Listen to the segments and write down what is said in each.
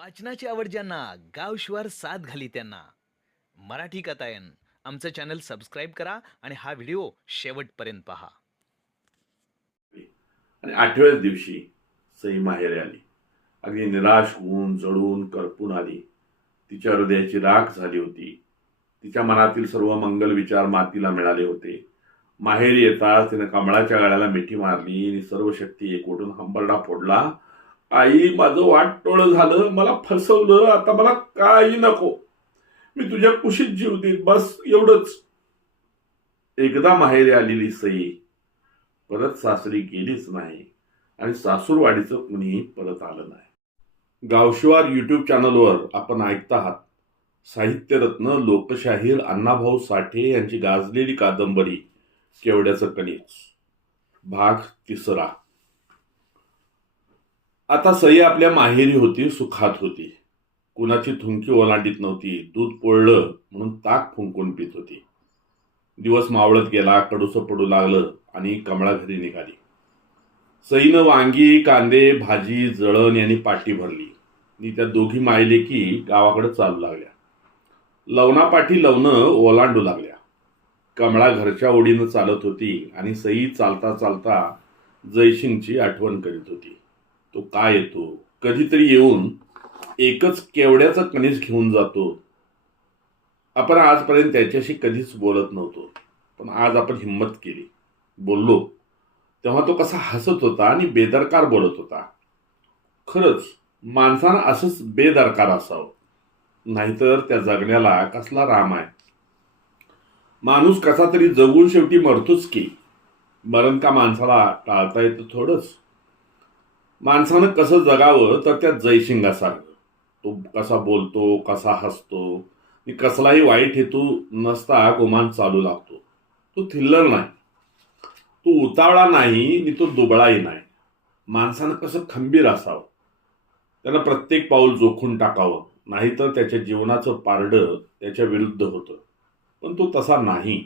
वाचनाची आवड ज्यांना गावशिवार साथ घाली त्यांना. मराठी कथायन आमचं चॅनल सबस्क्राईब करा आणि हा व्हिडिओ शेवटपर्यंत पहा. आणि आठव्याच दिवशी सई माहेर आली. अगदी निराश होऊन जळून करपून आली. तिच्या हृदयाची राख झाली होती. तिच्या मनातील सर्व मंगल विचार मातीला मिळाले होते. माहेर येताच तिनं कमळाच्या गळ्याला मिठी मारली आणि सर्व शक्ती एकवटून हंबरडा फोडला. आई माझं वाटटोळं झालं मला फसवलं आता मला काही नको. मी तुझ्या कुशीत जीव देईन बस एवढंच. एकदा माहेरी आलेली सई परत सासरी गेलीच नाही आणि सासूरवाडीचं कुणीही परत आलं नाही. गावशिवार युट्यूब चॅनलवर आपण ऐकत आहात साहित्यरत्न लोकशाहीर अण्णाभाऊ साठे यांची गाजलेली कादंबरी केवड्याचं कणीस. भाग तिसरा. आता सई आपल्या माहेरी होती सुखात होती. कुणाची थुंकी ओलांडीत नव्हती दूध पोळलं म्हणून ताक फुंकून पित होती. दिवस मावळत गेला कडूसं पडू लागलं आणि कमळा घरी निघाली. सईनं वांगी कांदे भाजी जळण यांनी पाठी भरली. आणि त्या दोघी मायले की गावाकडे चालू लागल्या. लवणापाठी लवणं ओलांडू लागल्या. कमळा घरच्या ओढीनं चालत होती आणि सई चालता चालता जयसिंगची आठवण करीत होती. तो का येतो? कधीतरी येऊन एकच केवड्याचा कणीस घेऊन जातो. आपण आजपर्यंत त्याच्याशी कधीच बोलत नव्हतो. पण आज आपण हिंमत केली. बोललो. तेव्हा तो कसा हसत होता आणि बेदरकार बोलत होता. खरंच माणसानं असंच बेदरकार असावं. नाहीतर त्या जगण्याला कसला राम आहे? माणूस कसा तरी जगून शेवटी मरतोच की. मरण का माणसाला टाळता येतं थोडंच? माणसानं कसं जगावं तर त्या जयसिंगासारखं तो कसा बोलतो कसा हसतो आणि कसलाही वाईट हेतू नसता गोमान चालू लागतो. तो थिल्लर नाही. तो उतावळा नाही आणि तो दुबळाही नाही. माणसानं कसं खंबीर असावं. त्यानं प्रत्येक पाऊल जोखून टाकावं. नाहीतर त्याच्या जीवनाचं पारडं त्याच्या विरुद्ध होतं. पण तो तसा नाही.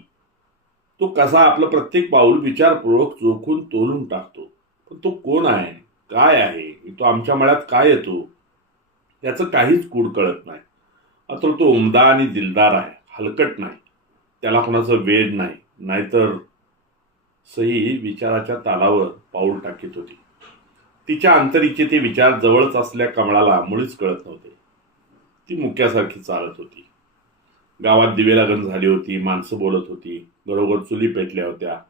तो कसा आपलं प्रत्येक पाऊल विचारपूर्वक जोखून तोलून टाकतो. पण तो कोण आहे? काय आहे? तो आमच्या मळ्यात काय येतो याचं काहीच कूड कळत नाही. मात्र तो उमदा आणि दिलदार आहे. हलकट नाही. त्याला कोणाचं वेड नाही. नाहीतर सई विचाराच्या तालावर पाऊल टाकीत होती. तिच्या अंतरीचे ते विचार जवळच असल्या कमळाला मुळीच कळत नव्हते. ती मुक्यासारखी चालत होती. गावात दिवे लागण झाली होती. माणसं बोलत होती. घरोघर चुली पेटल्या होत्या.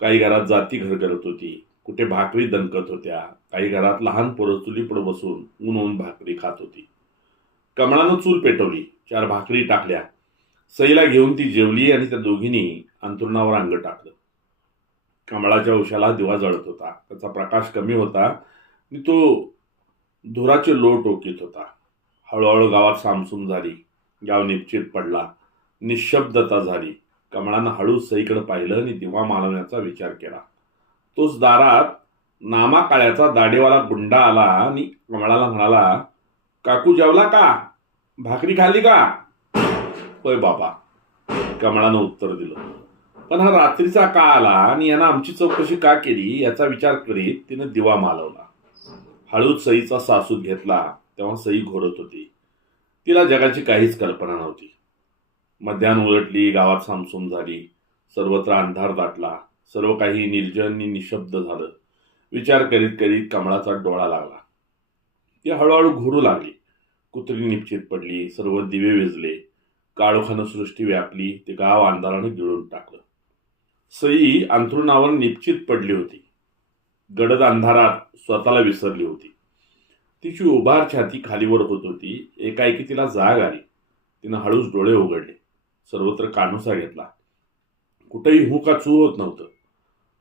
काही घरात जाती घर करत होती. कुठे भाकरी दणकत होत्या काही घरात लहान पोरं चुलीपुढं बसून ऊन ऊन भाकरी खात होती. कमळानं चूल पेटवली चार भाकरी टाकल्या. सईला घेऊन ती जेवली आणि त्या दोघींनी अंथरुणावर अंग टाकलं. कमळाच्या उशाला दिवा जळत होता त्याचा प्रकाश कमी होता आणि तो धुराचे लोट ओकीत होता. हळूहळू गावात सामसूम झाली गाव निश्चित पडला निशब्दता झाली. कमळानं हळू सईकडे पाहिलं आणि दिवा मालवण्याचा विचार केला. तोच दारात नामा काळ्याचा दाढेवाला गुंडा आला आणि कमळाला म्हणाला काकू जेवला का? भाकरी खाल्ली का? होय बाबा. कमळानं उत्तर दिलं. पण हा रात्रीचा का आला आणि यानं आमची चौकशी का केली याचा विचार करीत तिनं दिवा मालवला. हळूच सईचा सासूत घेतला तेव्हा सई घोरत होती. तिला जगाची काहीच कल्पना नव्हती. मध्यान उलटली गावात सामसूम झाली सर्वत्र अंधार दाटला. सर्व काही निर्जन निशब्द झालं. विचार करीत करीत कमळाचा डोळा लागला. ती हळूहळू घोरू लागली. कुत्री निश्चित पडली सर्व दिवे विजले. काळोखानं सृष्टी व्यापली ते गाव अंधारानं गिळून टाकलं. सई अंथरुणावर निश्चित पडली होती. गडद अंधारात स्वतःला विसरली होती. तिची उभार छाती खालीवर होत होती. एकाएकी तिला जाग आली. तिनं हळूच डोळे उघडले. सर्वत्र कानोसा घेतला. कुठेही हुका चू होत नव्हतं.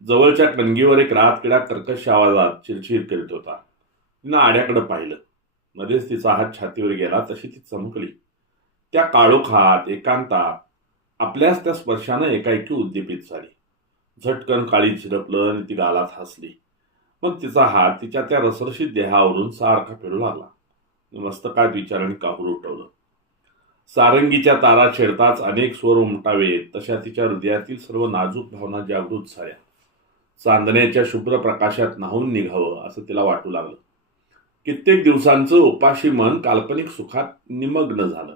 जवळच्या कणगीवर एक रातकिडा कर्कश आवाजात चिरचिर करीत होता. तिनं आड्याकडं पाहिलं. मध्येच तिचा हात छातीवर गेला तशी ती चमकली. त्या काळोखात एकांतात आपल्याच त्या स्पर्शानं एकाएकी उद्दीपित झाली. झटकन काळी झिरपलं आणि ती गालात हसली. मग तिचा हात तिच्या त्या रसरशीत देहावरून सारखा फिरू लागला. मस्तकात विचाराने काहूर उठवलं. सारंगीच्या तारा छेडताच अनेक स्वर उमटावेत तशा तिच्या हृदयातील सर्व नाजूक भावना जागृत झाल्या. चांदण्याच्या शुभ्र प्रकाशात न्हावून निघावं असं तिला वाटू लागलं. कित्येक दिवसांचं उपाशी मन काल्पनिक सुखात निमग्न झालं.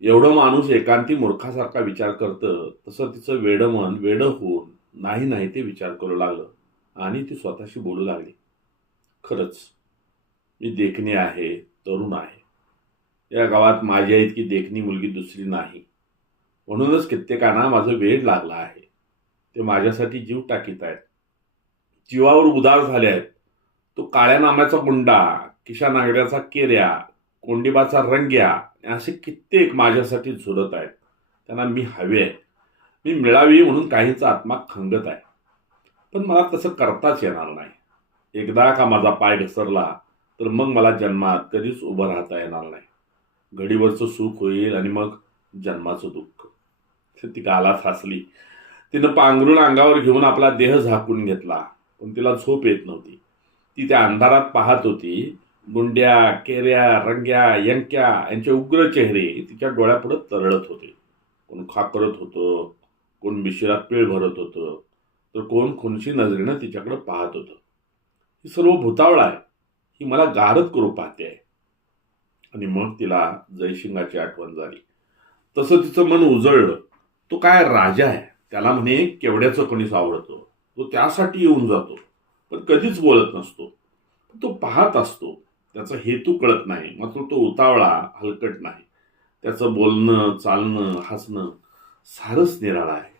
एवढं माणूस एकांती मूर्खासारखा विचार करतं तसं तिचं वेडं मन वेडं होऊन नाही नाही ते विचार करू लागलं आणि ती स्वतःशी बोलू लागली. खरंच मी देखणी आहे तरुण आहे. या गावात माझ्या इतकी देखणी मुलगी दुसरी नाही. म्हणूनच कित्येकांना माझं वेड लागला आहे. ते माझ्यासाठी जीव टाकीत आहेत. जीवावर उदार झाले आहेत. तो काळ्या नामाचा गुंडा किशा नागड्याचा केऱ्या कोंडिबाचा रंग्या असे कित्येक माझ्यासाठी झुरत आहेत. त्यांना मी हवे आहे. मी मिळावी म्हणून काहींचा आत्मा खंगत आहे. पण मला तसं करताच येणार नाही. एकदा का माझा पाय घसरला तर मग मला जन्मात कधीच उभं राहता येणार नाही. घडीवरचं सुख होईल आणि मग जन्माचं दुःख. ती गालात हसली तिनं पांघरुण अंगावर घेऊन आपला देह झाकून घेतला पण तिला झोप येत नव्हती. ती त्या अंधारात पाहत होती गुंड्या केऱ्या रंग्या यंक्या यांचे उग्र चेहरे तिच्या डोळ्यापुढे तरळत होते. कोण खाकरत होतं कोण मिशिरात पीळ भरत होतं तर कोण खुनशी नजरेनं तिच्याकडे पाहत होतं. ही सर्व भुतावळा आहे ही मला गारद करू पाहते आहे. आणि मग तिला जयशिंगाची आठवण झाली. तसं तिचं मन उजळलं तो काय राजा आहे? त्याला म्हणे केवड्याचं कणीस आवडतो तो त्यासाठी येऊन जातो. पण कधीच बोलत नसतो. तो पाहत असतो. त्याचा हेतू कळत नाही. मात्र तो उतावळा हलकट नाही. त्याचं बोलणं चालणं हसणं सारच निराळा आहे.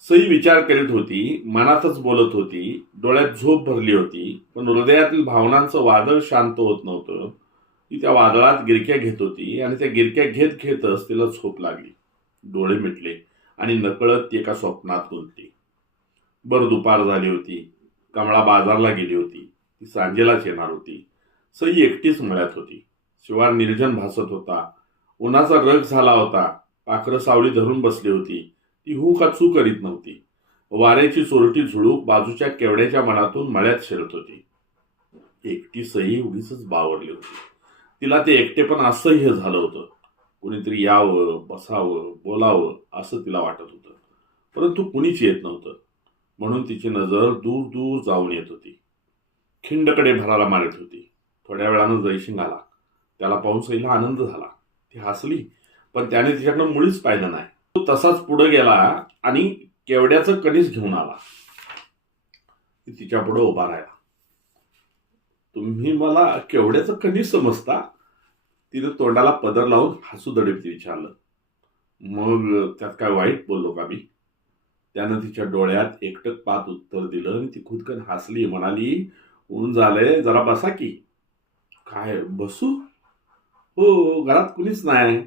सई विचार करीत होती मनातच बोलत होती डोळ्यात झोप भरली होती पण हृदयातील भावनांचं वादळ शांत होत नव्हतं. ती त्या वादळात गिरक्या घेत होती आणि त्या गिरक्या घेत घेतच तिला झोप लागली. डोळे मिटले. आणि नकळत ती एका स्वप्नात गुंतली. बर दुपार झाली होती. कमळा बाजारला गेली होती. ती सांजेलाच येणार होती. सई एकटीच मळ्यात होती. शिवार निर्जन भासत होता. उन्हाचा रग झाला होता. पाखरं सावली धरून बसली होती. ती हू का चू करीत नव्हती. वाऱ्याची चोरटी झुळूक बाजूच्या केवड्याच्या मनातून मळ्यात शिरत होती. एकटी सई उगीच बावरली होती. तिला ते एकटेपण असह्य झालं होतं. कुणीतरी यावं बसावं बोलावं असं तिला वाटत होतं. परंतु कुणीच येत नव्हतं. म्हणून तिची नजर दूर दूर जाऊन येत होती. खिंडकडे भराला मारत होती. थोड्या वेळानं जयसिंग आला. त्याला पाहून सईला आनंद झाला. ती हसली पण त्याने तिच्याकडं मुळीच पाहिलं नाही. तो तसाच पुढे गेला आणि केवड्याचं कणीस घेऊन आला. तिच्या पुढे उभा राहिला. तुम्ही मला केवड्याचं कणीस समजता? तिनं तोंडाला पदर लावून हसू दडीत विचारलं. मग त्यात काय वाईट बोललो का मी? त्यानं तिच्या डोळ्यात एकटक पात उत्तर दिलं आणि ती खुदकन हसली म्हणाली ऊन झालंय जरा बसा की. काय बसू? हो, हो घरात कुणीच नाही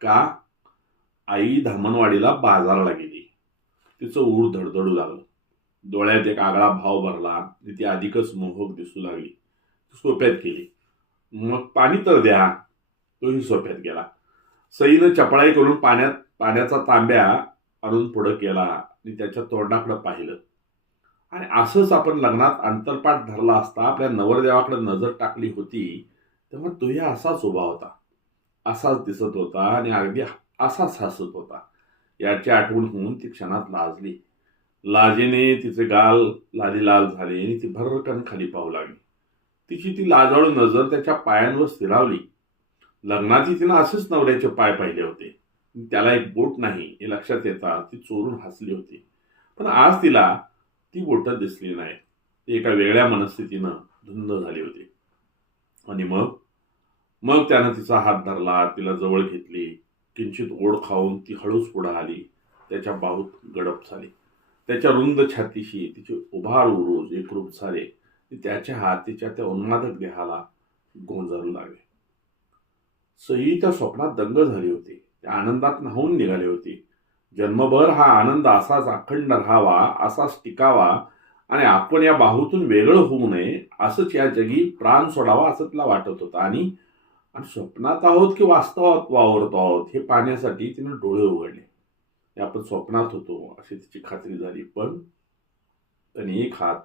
का? आई धामणवाडीला बाजारला गेली. तिचं ऊर धडधडू लागलं. डोळ्यात एक आगळा भाव भरला आणि ती अधिकच मोहक दिसू लागली. ती सोप्यात केली मग पाणी तर द्या. तोही सोप्यात गेला. सईनं चपळाई करून पाण्यात पाण्याचा तांब्या आणून पुढं केला आणि त्याच्या तोंडाकडं पाहिलं. आणि असंच आपण लग्नात अंतरपाठ धरला असता आपल्या नवरदेवाकडे नजर टाकली होती तेव्हा तोही असाच उभा होता. असाच दिसत होता आणि अगदी असाच हसत होता. याची आठवण होऊन ती क्षणात लाजली. लाजेने तिचे गाल लाली लाल झाले आणि ती भरकन खाली पाहू लागली. तिची ती लाजाळू नजर त्याच्या पायांवर स्थिरावली लग्नाची तिनं असेच नवऱ्याचे पाय पाहिले होते. त्याला एक बोट नाही हे लक्षात येता ती चोरून हसली होती. पण आज तिला ती बोटं दिसली नाही. ती एका वेगळ्या मनस्थितीनं धुंद झाली होती. आणि मग? मग त्यानं तिचा हात धरला तिला जवळ घेतली. किंचित ओढ खाऊन ती हळूच पुढं आली. त्याच्या बाहूत गडप झाली. त्याच्या रुंद छातीशी तिचे उभार उरोज एकरूप झाले. त्याच्या हातीच्या त्या उन्मादक देहाला गोंजारू लागले सई त्या स्वप्नात दंग झाली होती. त्या आनंदात न्हावून निघाली होती. जन्मभर हा आनंद असाच अखंड राहावा असाच टिकावा आणि आपण या बाहूतून वेगळं होऊ नये असंच या जगी प्राण सोडावा असं तिला वाटत होतं. आणि आणि स्वप्नात आहोत की वास्तवात वावरतो आहोत हे पाहण्यासाठी तिने डोळे उघडले. हे आपण स्वप्नात होतो अशी तिची खात्री झाली. पण पण एक हात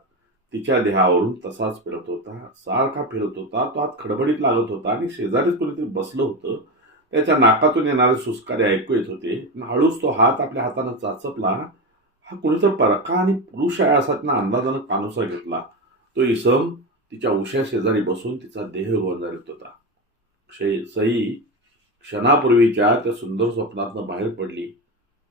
तिच्या देहावरून तसाच फिरत होता सारखा फिरत होता तो हात खडबडीत लागत होता आणि शेजारीच कोणीतरी बसलं होतं. त्याच्या नाकातून येणारे सुस्कारे ऐकू येत होते. आणि हळूच तो हात आपल्या हातानं चाचपला. हा कोणीतरी परका आणि पुरुष आहे असा त्यांना अंदाजानं कानुसा घेतला. तो इसम तिच्या उशा शेजारी बसून तिचा देह गोंजारित होता. क्षय सई क्षणापूर्वीच्या त्या सुंदर स्वप्नातनं बाहेर पडली.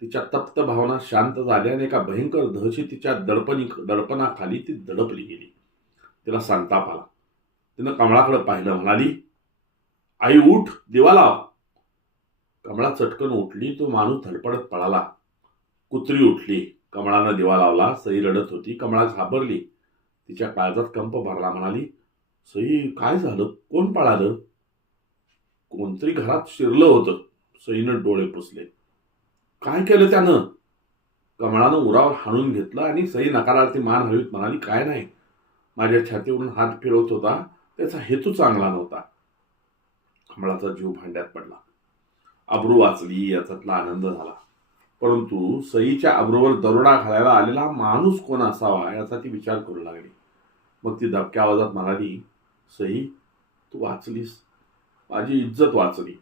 तिच्या तप्त भावना शांत झाल्याने एका भयंकर दहशतीच्या दडपणी दडपणाखाली ती दडपली गेली. तिला संताप आला. तिनं कमळाकडे पाहिलं म्हणाली आई उठ दिवा लाव. कमळा चटकन उठली तो माणूस धडपडत पळाला. कुत्री उठली. कमळानं दिवा लावला सई रडत होती. कमळा घाबरली. तिच्या काळजात कंप भरला म्हणाली सई काय झालं? कोण पळालं? कोणतरी घरात शिरलं होतं. सईनं डोळे पुसले. काय केलं त्यानं? कमळानं उरावर हाणून घेतलं आणि सई नकारार्थी मान हवीत म्हणाली काय नाही. माझ्या छातीवरून हात फिरवत होता. त्याचा हेतू चांगला नव्हता. कमळाचा जीव भांड्यात पडला. अब्रू वाचली याच्यातला आनंद झाला. परंतु सईच्या अब्रूवर दरोडा घालायला आलेला माणूस कोण असावा याचा ती विचार करू लागली. मग ती दबक्या आवाजात म्हणाली सई तू वाचलीस. माझी इज्जत वाचली.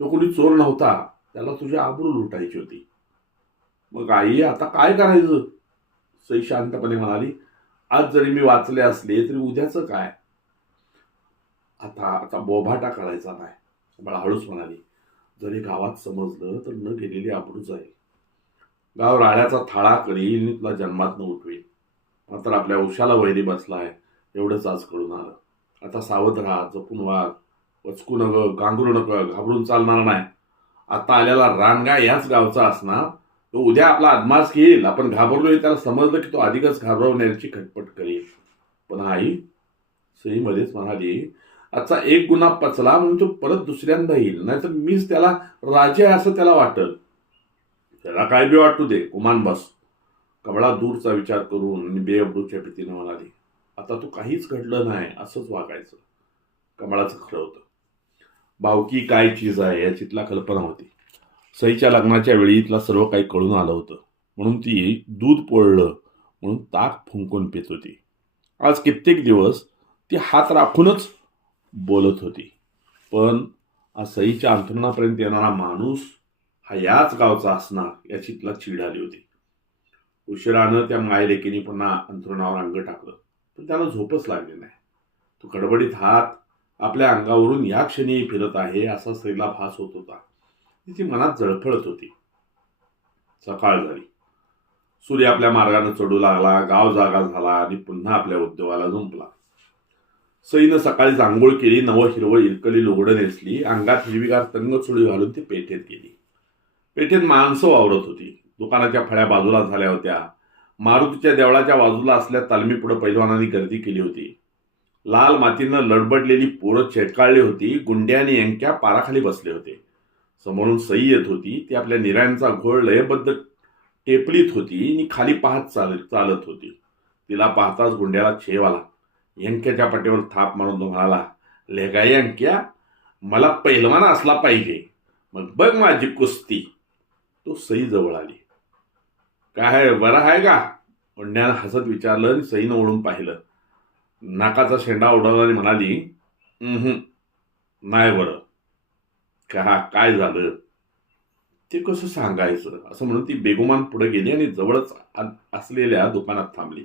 तो कोणी चोर नव्हता. त्याला तुझी आबरू लुटायची होती. मग आई आता काय करायचं? सई शांतपणे म्हणाली आज जरी मी वाचले असले तरी उद्याचं काय? आता आता बोभाटा करायचा नाही. मला हळूच म्हणाली जरी गावात समजलं तर न गेलेली आबरू जाईल. गाव राळ्याचा थाळा करील मी तुला जन्मात न उठवेल मात्र आपल्या उशाला वैरी बसलाय एवढंच आज कळून आलं. आता सावध राहा जपून वाघ वचकू नग गांगरू नक घाबरून चालणार नाही. आता आलेला रानगा याच गावचा असणार. तो उद्या आपला आदमास घेईल. आपण घाबरलोय त्याला समजलं की तो अधिकच घाबरवण्याची खटपट करेल. पण आई सईमध्येच म्हणाली आजचा एक गुन्हा पचला म्हणून तो परत दुसऱ्यांदा येईल. नाहीतर मीच त्याला राजे असं त्याला वाटत त्याला काय बी वाटू दे कुमान बस. कमळा दूरचा विचार करून आणि बेअब्रूच्या भीतीने म्हणाली आता तू काहीच घडलं नाही असंच वागायचं. कमळाचं खरं होतं. बावकी काय चीज आहे याची तिला कल्पना होती. सईच्या लग्नाच्या वेळी तिला सर्व काही कळून आलं होतं. म्हणून ती दूध पोळलं म्हणून ताक फुंकून पित होती. आज कित्येक दिवस ती हात राखूनच बोलत होती. पण आज सईच्या अंथरुणापर्यंत येणारा माणूस हा याच गावचा असणार याची तिला चीड आली होती. उशिरानं त्या मायलेकीने पुन्हा अंथरुणावर अंग टाकलं. पण त्याला झोपच लागली नाही. तो गडबडीत हात आपल्या अंगावरून या क्षणी फिरत आहे असा स्त्रीला भास होत होता. तिची मनात जळफळत होती. सकाळ झाली. सूर्य आपल्या मार्गाने चढू लागला गाव जागा झाला आणि पुन्हा आपल्या उद्योगाला झुंपला. सईनं सकाळी आंघोळ केली नवं हिरवं इरकली लुगडं नेसली अंगात हिरवीगार तंग चुळी घालून ती पेठेत गेली. पेठेत माणसं वावरत होती. दुकानाच्या फळ्या बाजूला झाल्या होत्या. मारुतीच्या देवळाच्या बाजूला असल्या तालमीपुढं पैलवानांनी गर्दी केली होती. लाल मातीनं लडबडलेली पोरं चेटकाळली होती गुंड्याने यंक्या पाराखाली बसले होते. समोरून सई येत होती ती आपल्या निऱ्यांचा घोळ लयबद्ध टेपलीत होती आणि खाली पाहत चाल चालत होती. तिला पाहताच गुंड्याला छेव आला. यंक्याच्या पाठीवर थाप मारून तो म्हणाला लेगा यंक्या मला पैलवान असला पाहिजे. मग बघ माझी कुस्ती. तो सई जवळ आली. काय बरं आहे का? गुंड्यानं हसत विचारलं आणि सईनं ओढून पाहिलं. नाकाचा शेंडा उडवला आणि म्हणाली "उम्हम, नाही बरं. का काय झालं? ते कसं सांगायचं? असं म्हणून ती बेगुमान पुढे गेली आणि जवळच असलेल्या दुकानात थांबली.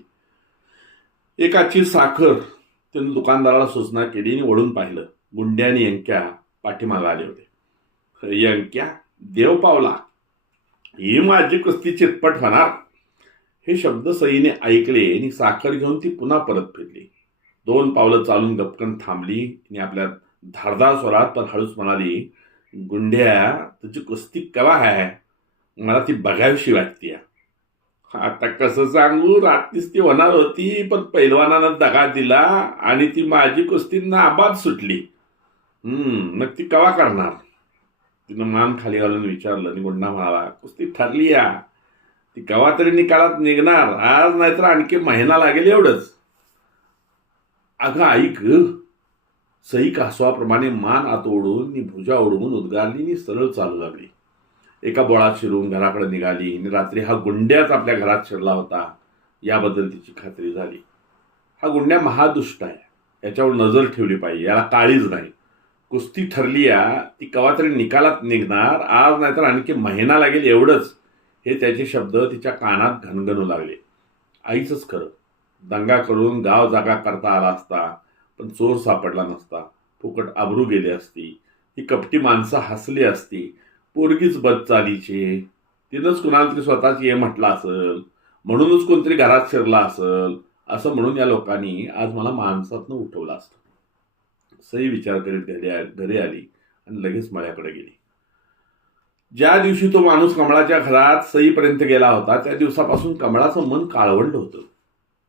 एकाची साखर त्यानं दुकानदाराला सूचना केली आणि वळून पाहिलं. गुंड्या आणि यंक्या पाठीमागे आले होते. यंक्या देव पावला. ही माझी कुस्ती चितपट होणार. हे शब्द सईने ऐकले आणि साखर घेऊन ती पुन्हा परत फिरली. दोन पावलं चालून गपकन थांबली. आणि आपल्या धारदार स्वरात पण हळूच म्हणाली गुंड्या तुझी कुस्ती कवा आहे? मला ती बघावीशी वाटते आता कसं सांगू? रात्रीच ती होणार होती पण पैलवानानं दगा दिला आणि ती माझी कुस्ती नाबाद सुटली. मग ती कवा करणार? तिनं मान खाली घालून विचारलं. आणि गुंडा म्हणाला कुस्ती ठरली या. ती कवा तरी निकालात निघणार? आज नाहीतर आणखी महिना लागेल एवढंच. अगं ऐक. सई कासवाप्रमाणे मान आत ओढून नि भुजा ओढून उद्गारली आणि सरळ चालू लागली. एका बोळात शिरून घराकडे निघाली आणि रात्री हा गुंड्याच आपल्या घरात शिरला होता. याबद्दल तिची खात्री झाली. हा गुंड्या महादुष्ट आहे. याच्यावर नजर ठेवली पाहिजे. याला काळीच नाही. कुस्ती ठरली या ती कवा तरी निकालात निघणार आज नाहीतर आणखी महिना लागेल एवढंच. हे त्याचे शब्द तिच्या कानात घनघनू लागले. आईचंच खरं. दंगा करून गाव जागा करता आला असता पण चोर सापडला नसता. फुकट आबरू गेली असती. ही कपटी माणसं हसली असती. पोरगीच बदचालीची तिनंच कुणाला तरी स्वतःच ये म्हटलं असेल. म्हणूनच कोणतरी घरात शिरला असेल. असं म्हणून या लोकांनी आज मला माणसातनं उठवलं असतं. सही विचार करीत घरी घरी आली आणि लगेच मळ्याकडे गेली. ज्या दिवशी तो माणूस कमळाच्या घरात सईपर्यंत गेला होता त्या दिवसापासून कमळाचं मन काळवंड होतं.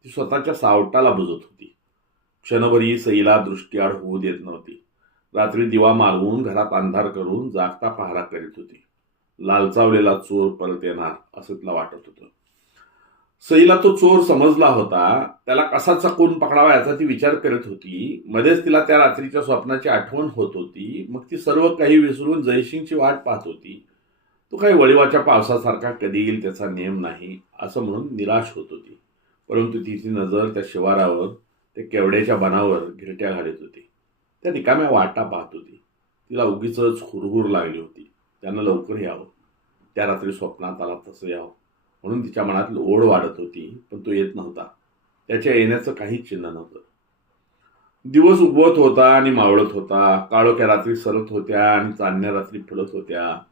ती स्वतःच्या सावटाला बुजत होती. क्षणभरी सईला दृष्टीआड होऊ देत नव्हती. रात्री दिवा मारवून घरात अंधार करून जागता पहारा करीत होती. लालचावलेला चोर परत येणार असं तिला वाटत होतं. सईला तो चोर समजला होता त्याला कसा चकून पकडावा याचा ती विचार करत होती. मध्येच तिला त्या रात्रीच्या स्वप्नाची आठवण होत होती. मग ती सर्व काही विसरून जयसिंगची वाट पाहत होती. तो काही वळिवाच्या पावसासारखा कधी येईल त्याचा नेम नाही असं म्हणून निराश होत होती. परंतु तिची नजर त्या शिवारावर त्या केवड्याच्या बनावर गिरट्या घालत होती. त्या रिकाम्या वाटा पाहत होती. तिला उगीच हुरहुर लागली होती. त्यांना लवकर यावं. त्या रात्री स्वप्नात आला तसं यावं. म्हणून तिच्या मनातली ओढ वाढत होती पण तो येत नव्हता. त्याच्या येण्याचं काहीच चिन्ह नव्हतं. दिवस उगवत होता आणि मावळत होता. काळोख्या रात्री सरत होत्या आणि चांदण्या रात्री फुलत होत्या.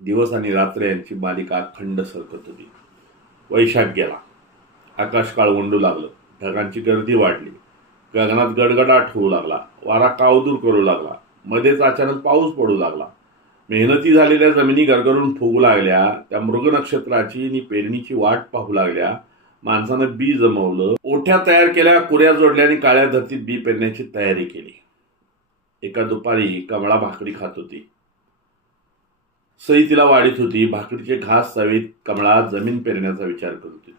दिवस आणि रात्र यांची मालिका खंड सरकत होती. वैशाख गेला. आकाश काळवंडू लागलं. ढगांची गर्दी वाढली. गगनात गडगडाट होऊ लागला. वारा कावदूर करू लागला. मध्येच अचानक पाऊस पडू लागला. मेहनती झालेल्या जमिनी गरगरून फुगू लागल्या. त्या मृग नक्षत्राची आणि पेरणीची वाट पाहू लागल्या. माणसानं बी जमवलं. ओठ्या तयार केल्या कुऱ्या जोडल्या आणि काळ्या धरतीत बी पेरण्याची तयारी केली. एका दुपारी कमळा भाकरी खात होती. सई तिला वाढीत होती. भाकरीचे घास चवीत कमळा जमीन पेरण्याचा विचार करत होती.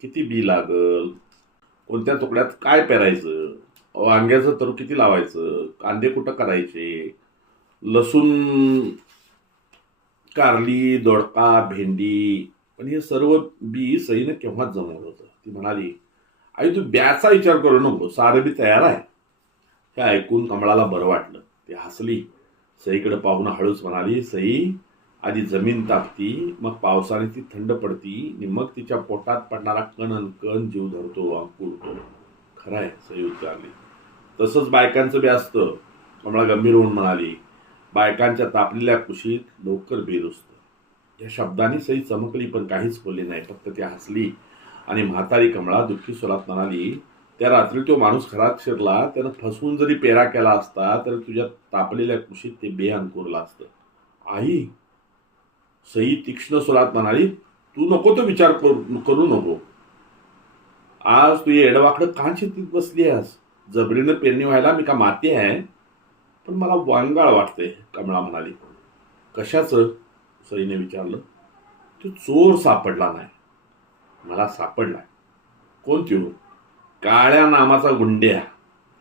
किती बी लागल? कोणत्या तुकड्यात काय पेरायचं? वांग्याचं तर किती लावायचं? कांदे कुठं करायचे? लसूण कारली दोडका भेंडी पण हे सर्व बी सईनं केव्हाच जमवलं होतं? ती म्हणाली आई तू ब्याचा विचार करू नको. सारं बी तयार आहे. हे ऐकून कमळाला बरं वाटलं. ती हसली. सईकडे पाहून हळूच म्हणाली सई आधी जमीन तापती मग पावसाने ती थंड पडती आणि मग तिच्या पोटात पडणारा कण अन कण जीव धरतो अंकुरतो खरं आहे सई उच्चारली तसंच बायकांचं बी असतं. कमळा गंभीर होऊन म्हणाली बायकांच्या तापलेल्या कुशीत लवकर बेरुसतं. या शब्दाने सई चमकली पण काहीच बोलली नाही. फक्त ती हसली आणि म्हातारी कमळा दुःखी स्वरात म्हणाली त्या रात्री तो माणूस घरात शिरला त्यानं फसवून जरी पेरा केला असता तर तुझ्या तापलेल्या कुशीत ते बे अंकुरला असतं आई सई तीक्ष्ण स्वरात म्हणाली तू नको तो विचार करू करू नको. आज तू एडवाकडं का शेतीत बसली आहेस? जबरीनं पेरणी व्हायला मी का माती आहे? पण मला वांगाळ वाटते कमळा म्हणाली. कशाचं? सईने विचारलं. तो चोर सापडला नाही. मला सापडला कोण त्यो? काळ्या नामाचा गुंड्या.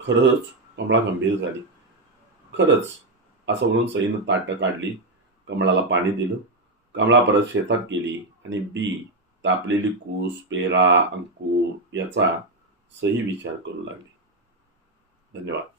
खरंच? कमळा गंभीर झाली. खरंच असं म्हणून सईनं ताटं काढली. कमळाला पाणी दिलं. कमळा परत शेतात गेली आणि बी तापलेली कूस पेरा अंकुर याचा सही विचार करू लागली. धन्यवाद.